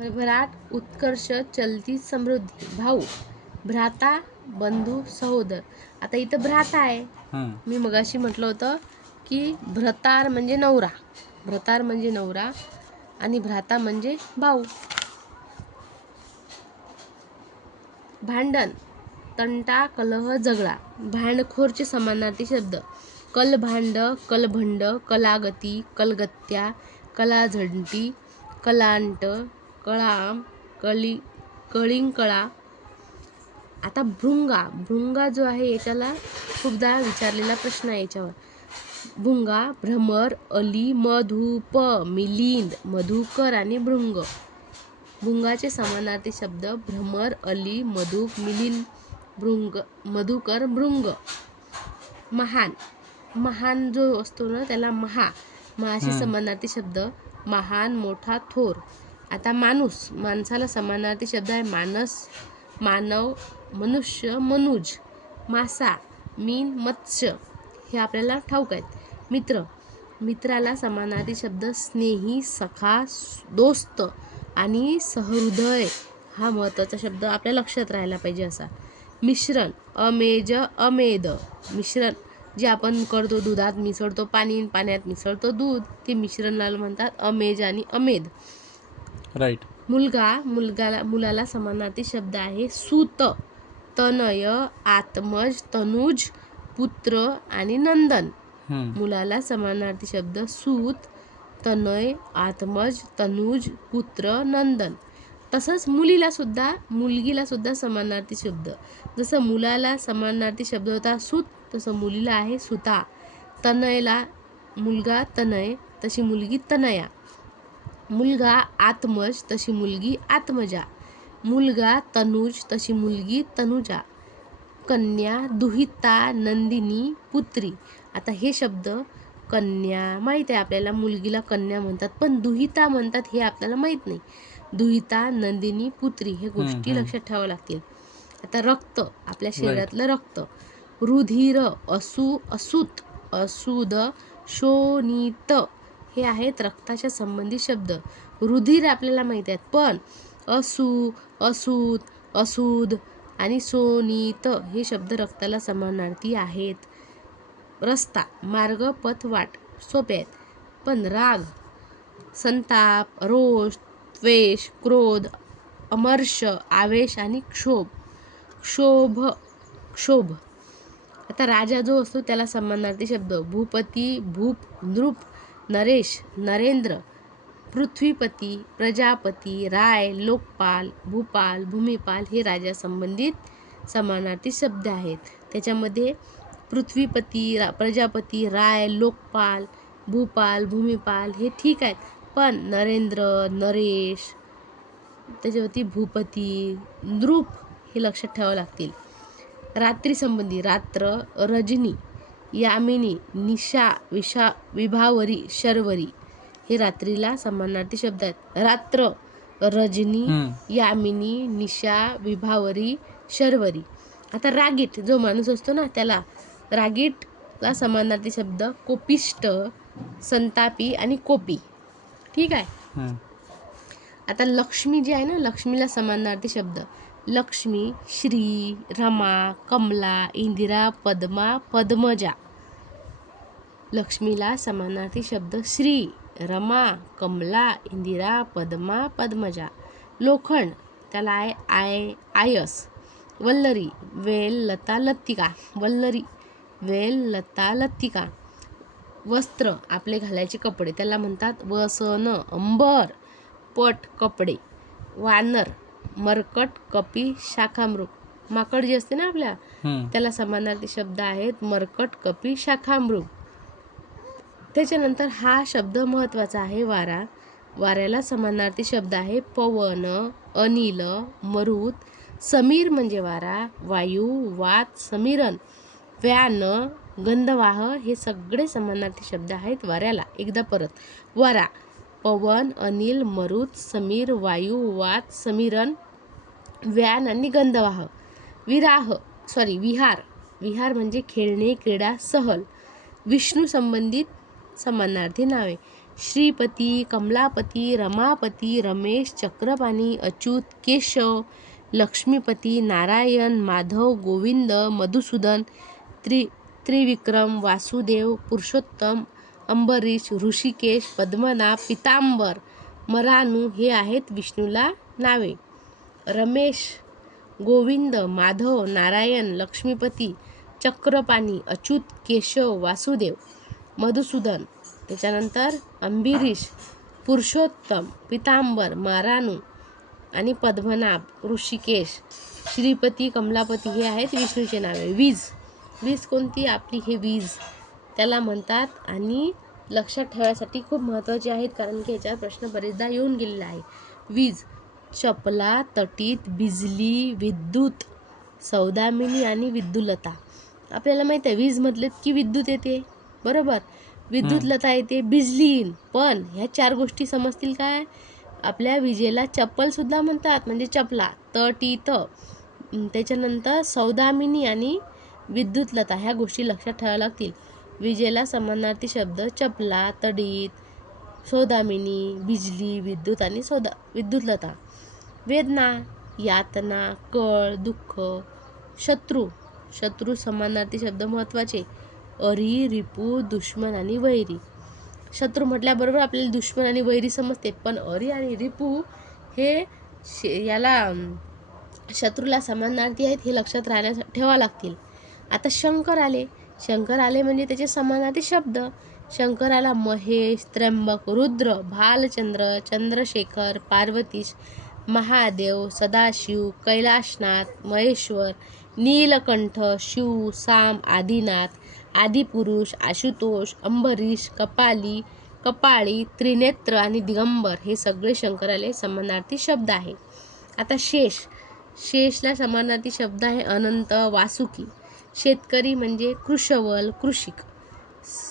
भरभराट उत्कर्ष चलती समृद्धी. भाऊ भ्राता बंधू सहोदर. आता इथं भ्राता आहे. मी मगाशी म्हटलं होतं की भ्रतार म्हणजे नवरा. भ्रतार म्हणजे नवरा आणि भ्राता म्हणजे भाऊ. भांडण तंटा कलह झगडा. भांडखोरचे समानार्थी शब्द. कलभांड कलभंड कलागती कलगत्या कलाझंटी कलांट कळाम कळी कळिंकळा. आता भृंगा भृंगा जो आहे याच्याला खूपदा विचारलेला प्रश्न आहे याच्यावर. भुंगा भ्रमर अली मधुप मिलिंद मधुकर आणि भृंग. भुंगाचे समानार्थी शब्द भ्रमर अली मधुप मिलिंद भृंग मधुकर भृंग. महान. महान जो असतो ना त्याला महा. महाशी. समानार्थी शब्द महान मोठा थोर. आता माणूस माणसाला समानार्थी शब्द आहे मानस मानव मनुष्य मनुज मासा मीन मत्स्य हे आपल्याला ठाऊक आहेत. मित्र मित्राला समानार्थी शब्द स्नेही सखा दोस्त आणि सहृदय हा महत्त्वाचा शब्द आपल्या लक्षात राहायला पाहिजे असा. मिश्रण अमेज अमेद. मिश्रण जे आपण करतो दुधात मिसळतो पाणी पाण्यात मिसळतो दूध ते मिश्रणाला म्हणतात अमेज आणि अमेद. राईट मुलगा मुलगाला मुलाला समानार्थी शब्द आहे. सूत तनय आत्मज तनुज पुत्र आणि नंदन. मुलाला समानार्थी शब्द सूत तनय आत्मज तनुज पुत्र नंदन. तसंच मुलीला सुद्धा मुलगीला सुद्धा समानार्थी शब्द. जसं मुलाला समानार्थी शब्द होता सूत तसं मुलीला आहे सुता. तनयला मुलगा तनय तशी मुलगी तनया. मुलगा आत्मज तशी मुलगी आत्मजा. मुलगा तनुज तशी मुलगी तनुजा. कन्या दुहिता नंदिनी पुत्री. आता हे शब्द कन्या माहीत आहे आपल्याला मुलगीला कन्या म्हणतात पण दुहिता म्हणतात हे आपल्याला माहीत नाही. दुहिता नंदिनी पुत्री हे गोष्टी. लक्षात ठेवावं लागतील. आता रक्त आपल्या शरीरातलं रक्त. रुधिर असू असूत असूद शोणित. हे आहेत रक्ताच्या संबंधी शब्द. रुधिर आपल्याला माहीत आहेत पण असू असूत असूद आणि सोनीत हे शब्द रक्ताला समानार्थी आहेत. रस्ता मार्ग पथ वाट सोपे आहेत. पण राग संताप रोष द्वेष क्रोध अमर्ष आवेश आणि क्षोभ क्षोभ क्षोभ. आता राजा जो असतो त्याला समानार्थी शब्द भूपती भूप नृप नरेश नरेंद्र पृथ्वीपती प्रजापती राय लोकपाल भूपाल भूमिपाल हे राजा संबंधित समानार्थी शब्द आहेत. त्याच्यामध्ये पृथ्वीपती रा प्रजापती राय लोकपाल भूपाल भूमिपाल हे ठीक आहेत. पण नरेंद्र नरेश त्याच्यावरती भूपती नृप हे लक्षात ठेवावं लागतील. रात्री संबंधी रात्र रजनी यामिनी निशा विशा विभावरी शर्वरी हे रात्रीला समानार्थी शब्द आहेत. रात्र रजनी. यामिनी निशा विभावरी शर्वरी. आता रागीट जो माणूस असतो ना त्याला रागीटला समानार्थी शब्द कोपिष्ट संतापी आणि कोपी. ठीक आहे. आता लक्ष्मी जी आहे ना लक्ष्मीला समानार्थी शब्द. लक्ष्मी श्री रमा कमला इंदिरा पद्मा पद्मजा. लक्ष्मीला समानार्थी शब्द श्री रमा कमला इंदिरा पद्मा पद्मजा. लोखंड त्याला आहे आय आयस. वल्लरी वेल लता लत्तिका वल्लरी वेल लता लत्तिका वस्त्र आपले घालायचे कपडे त्याला म्हणतात वसन अंबर पट कपडे. वानर मरकट कपी शाखामृग. माकड जे असते ना आपल्या. त्याला समानार्थी शब्द आहेत मरकट कपी शाखामृग. त्याच्यानंतर हा शब्द महत्त्वाचा आहे वारा. वाऱ्याला समानार्थी शब्द आहे पवन अनिल मरुत. समीर म्हणजे वारा वायू वात समीरन. व्यान गंधवाह हे सगळे समानार्थी शब्द आहेत वाऱ्याला. एकदा परत. वारा. पवन अनिल मरुत समीर वायू वात समीरन व्यान आणि गंधवाह. विराह सॉरी विहार. विहार म्हणजे खेळणे क्रीडा सहल. विष्णू संबंधित समानार्थी नावे. श्रीपती कमलापती रमापती रमेश चक्रपाणी अच्युत केशव लक्ष्मीपती नारायण माधव गोविंद मधुसूदन त्रि त्रिविक्रम वासुदेव पुरुषोत्तम अंबरीश ऋषिकेश पद्मनाभ पितांबर मरानू हे आहेत विष्णूला नावे. रमेश गोविंद माधव नारायण लक्ष्मीपती चक्रपाणी अच्युत केशव वासुदेव मधुसूदन. त्याच्यानंतर अंबिरीश पुरुषोत्तम पितांबर मारानू आणि पद्मनाभ ऋषिकेश. श्रीपती कमलापती हे आहेत विष्णूचे नावे. वीज. वीज कोणती? आपली हे वीज. त्याला म्हणतात आणि लक्षात ठेवायसाठी खूप महत्त्वाचे आहेत कारण की याच्यावर प्रश्न बरेचदा येऊन गेलेला आहे. वीज चपला तटीत बिजली विद्युत सौदामिनी आणि विद्युलता आपल्याला माहीत आहे वीजमधलेत की विद्युत येते. बरोबर? विद्युतलता येते बिजली येईल पण ह्या चार गोष्टी समजतील काय? आपल्या विजेला चप्पलसुद्धा म्हणतात म्हणजे चपला तटीत. त्याच्यानंतर सौदामिनी आणि विद्युतलता ह्या गोष्टी लक्षात ठेवाव्या लागतील. विजेला समानार्थी शब्द चपला तडीत सौदामिनी बिजली विद्युत आणि सौदा विद्युतलता. वेदना यातना कळ दुःख शत्रू. शत्रू समानार्थी शब्द महत्त्वाचे. अरी रिपू दुश्मन आणि वैरी. शत्रू म्हटल्याबरोबर आपल्याला दुश्मन आणि वैरी समजते पण अरी आणि रिपू हे शे- याला शत्रूला समानार्थी आहेत हे लक्षात राहण्यास ठेवावं लागतील. आता शंकर आले. शंकर आले म्हणजे त्याचे समानार्थी शब्द. शंकराला महेश त्र्यंबक रुद्र भालचंद्र चंद्रशेखर पार्वतीश महादेव सदाशिव कैलाशनाथ महेश्वर नीलकंठ शिव साम आदिनाथ आदिपुरुष आशुतोष अंबरीश कपाली कपाळी त्रिनेत्र आणि दिगंबर हे सगळे शंकराले समानार्थी शब्द आहे. आता शेष. शेषला समानार्थी शब्द आहे अनंत वासुकी. शेतकरी म्हणजे कृषवल कृषिक.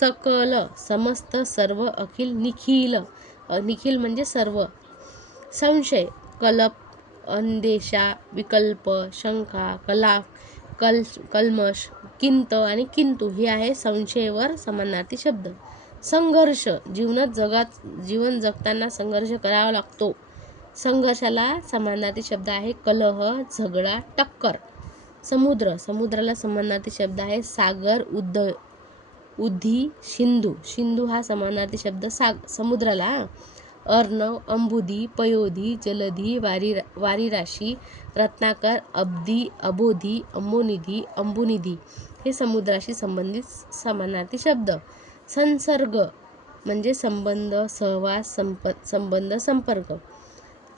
सकल समस्त सर्व अखिल निखिल. निखिल म्हणजे सर्व. संशय कलप अंदेशा विकल्प शंका कला कल कल्मश किंत आणि किंतु हे आहे संशयवर समानार्थी शब्द. संघर्ष जीवनात जगात जीवन जगताना संघर्ष करावा लागतो. संघर्षाला समानार्थी शब्द आहे कलह झगडा टक्कर. समुद्र समुद्राला समानार्थी शब्द आहे सागर उद्ध उद्धी सिंधू सिंधू हा समानार्थी शब्द साग समुद्राला अर्ण अर्णव अंबुदी पयोधी जलधी वारी वारीराशी रत्नाकर अब्दी अबोधी अंबोनिधी अंबुनिधी हे समुद्राशी संबंधित समानार्थी शब्द. संसर्ग म्हणजे संबंध सहवास संप संबंध संपर्क.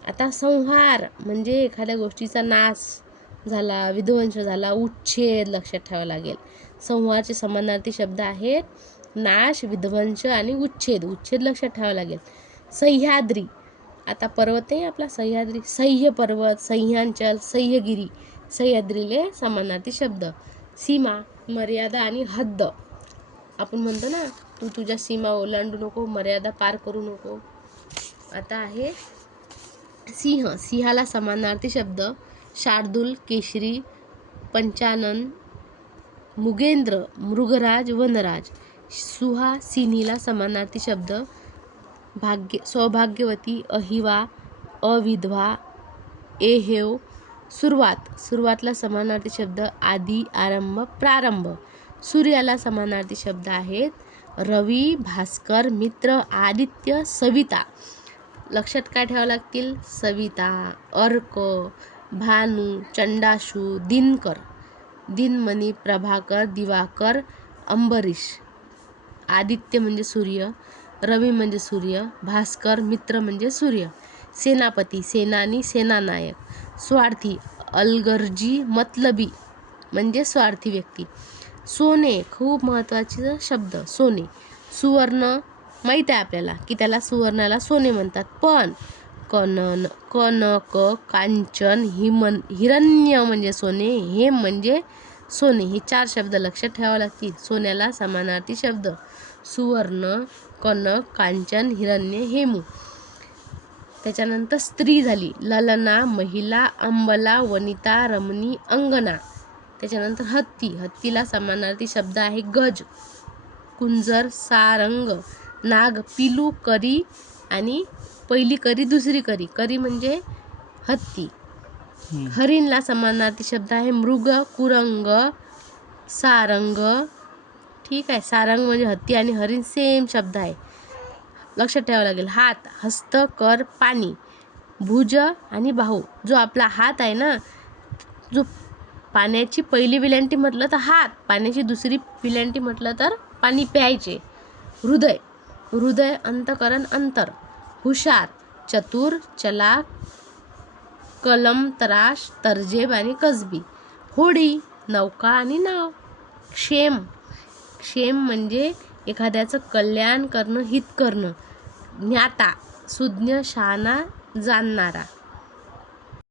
आता संहार म्हणजे एखाद्या गोष्टीचा नाश झाला विध्वंस झाला उच्छेद लक्षात ठेवावा लागेल. संहारचे समानार्थी शब्द आहेत नाश विध्वंस आणि उच्छेद. उच्छेद लक्षात ठेवावा लागेल. सह्याद्री. आता पर्वत आहे आपला सह्याद्री. सह्य पर्वत सह्यांचल सह्यगिरी. सह्याद्रीले समानार्थी शब्द. सीमा मर्यादा आणि हद्द. आपण म्हणतो ना तू तुझ्या सीमा ओलांडू नको मर्यादा पार करू नको. आता आहे सिंह. सिंहाला समानार्थी शब्द. शार्दूल केशरी पंचानन मुगेंद्र मृगराज वनराज. सुहा सिनीला समानार्थी शब्द. भाग्य सौभाग्यवती अहिवा अविधवा एहेव. सुरुवात सुरुवातला समानार्थी शब्द आदी आरंभ प्रारंभ. सूर्याला समानार्थी शब्द आहेत रवी भास्कर मित्र आदित्य सविता. लक्षात काय ठेवावं लागतील? सविता अर्क. भानू चंडाशू दिनकर दिनमणी प्रभाकर दिवाकर अंबरीश आदित्य म्हणजे सूर्य रवी म्हणजे सूर्य भास्कर मित्र म्हणजे सूर्य सेनापती सेनानी सेनानायक स्वार्थी अलगर्जी मतलबी म्हणजे स्वार्थी व्यक्ती. सोने खूप महत्त्वाचे शब्द सोने. सुवर्ण माहीत आहे आपल्याला की त्याला सुवर्णाला सोने म्हणतात. पण कनन कनक कांचन हिमन हिरण्य म्हणजे सोने हेम म्हणजे सोने. हे चार शब्द लक्षात ठेवावे लागतील. सोन्याला समानार्थी शब्द. सुवर्ण कनक कांचन हिरण्य हेमू. त्याच्यानंतर स्त्री झाली. ललना महिला अंबला वनिता रमणी अंगना. त्याच्यानंतर हत्ती. हत्तीला समानार्थी शब्द आहे गज कुंजर सारंग नाग पिलू करी आणि पहिली करी दुसरी करी. करी म्हणजे हत्ती. हरिणला समानार्थी शब्द आहे. मृग कुरंग सारंग. ठीक आहे. सारंग म्हणजे हत्ती आणि हरिण सेम शब्द आहे. लक्षात ठेवावं लागेल. हात हस्त कर पाणी भुज आणि बाहू जो आपला हात आहे ना जो पाण्याची पहिली विलंटी म्हटलं तर हात. पाण्याची दुसरी विलंटी म्हटलं तर पाणी प्यायचे. हृदय. हृदय अंतकरण अंतर. हुशार चतुर चलाक कलम तराश तर्जेब आणि कसबी. होडी नौका आणि नाव. क्षेम. क्षेम म्हणजे एखाद्याचं कल्याण करणं हित करणं. ज्ञाता सुज्ञ शहाणा जाणणारा.